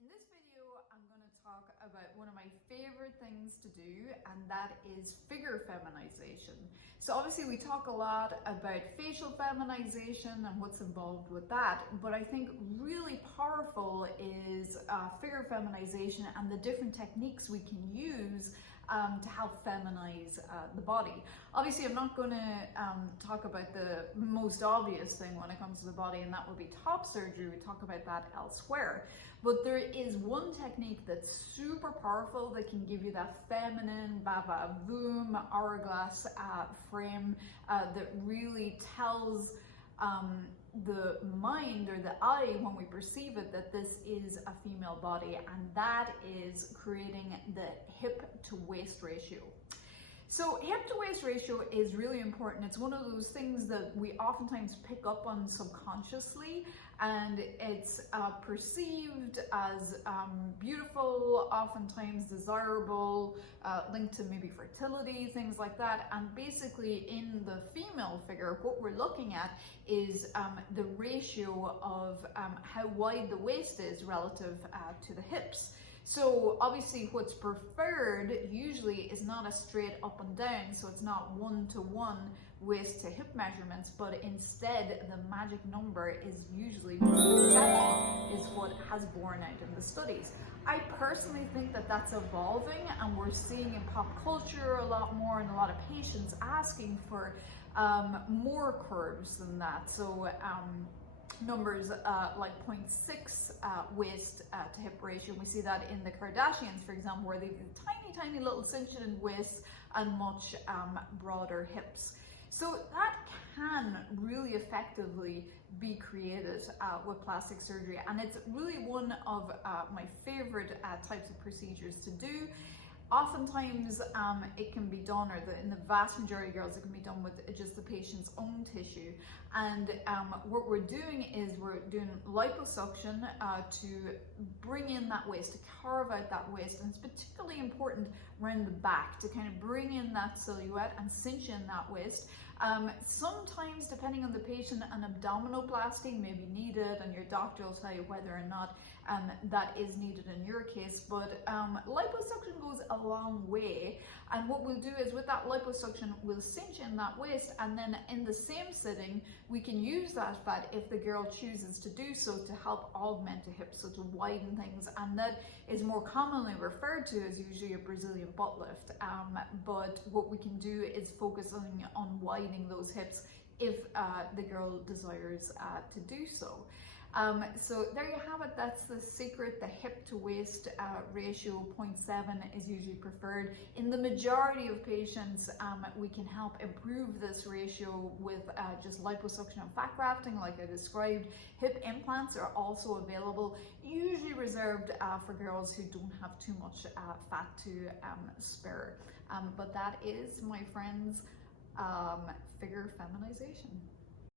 In this video, I'm going to talk about one of my favorite things to do, and that is figure feminization. So obviously we talk a lot about facial feminization and what's involved with that, but I think really powerful is figure feminization and the different techniques we can use to help feminize the body. Obviously, I'm not going to talk about the most obvious thing when it comes to the body, and that would be top surgery. We talk about that elsewhere. But there is one technique that's super powerful that can give you that feminine, va-va-voom, hourglass frame that really tells the mind or the eye when we perceive it that this is a female body, and that is creating the hip to waist ratio. So hip to waist ratio is really important. It's one of those things that we oftentimes pick up on subconsciously, and it's perceived as beautiful, oftentimes desirable, linked to maybe fertility, things like that. And basically in the female figure, what we're looking at is the ratio of how wide the waist is relative to the hips. So obviously what's preferred usually is not a straight up and down, so it's not 1-to-1 waist to hip measurements, but instead the magic number is usually 7 is what has borne out in the studies. I personally think that that's evolving, and we're seeing in pop culture a lot more, and a lot of patients asking for more curves than that. So numbers like 0.6 waist to hip ratio. We see that in the Kardashians, for example, where they have tiny little cinched waists and much broader hips. So that can really effectively be created with plastic surgery, and it's really one of my favorite types of procedures to do. Oftentimes it can be done, or in the vast majority of girls, it can be done with just the patient's own tissue. And what we're doing is we're doing liposuction to bring in that waist, to carve out that waist. And it's particularly important around the back to kind of bring in that silhouette and cinch in that waist. Sometimes, depending on the patient, an abdominoplasty may be needed, and your doctor will tell you whether or not that is needed in your case. But liposuction goes a long way, and what we'll do is with that liposuction we'll cinch in that waist, and then in the same sitting we can use that fat, if the girl chooses to do so, to help augment the hips, so to widen things. And that is more commonly referred to as usually a Brazilian butt lift, but what we can do is focusing on widening those hips if the girl desires to do so. So there you have it. That's the secret. The hip to waist ratio 0.7 is usually preferred. In the majority of patients, we can help improve this ratio with just liposuction and fat grafting, like I described. Hip implants are also available, usually reserved for girls who don't have too much fat to spare. But that is, my friends, figure feminization.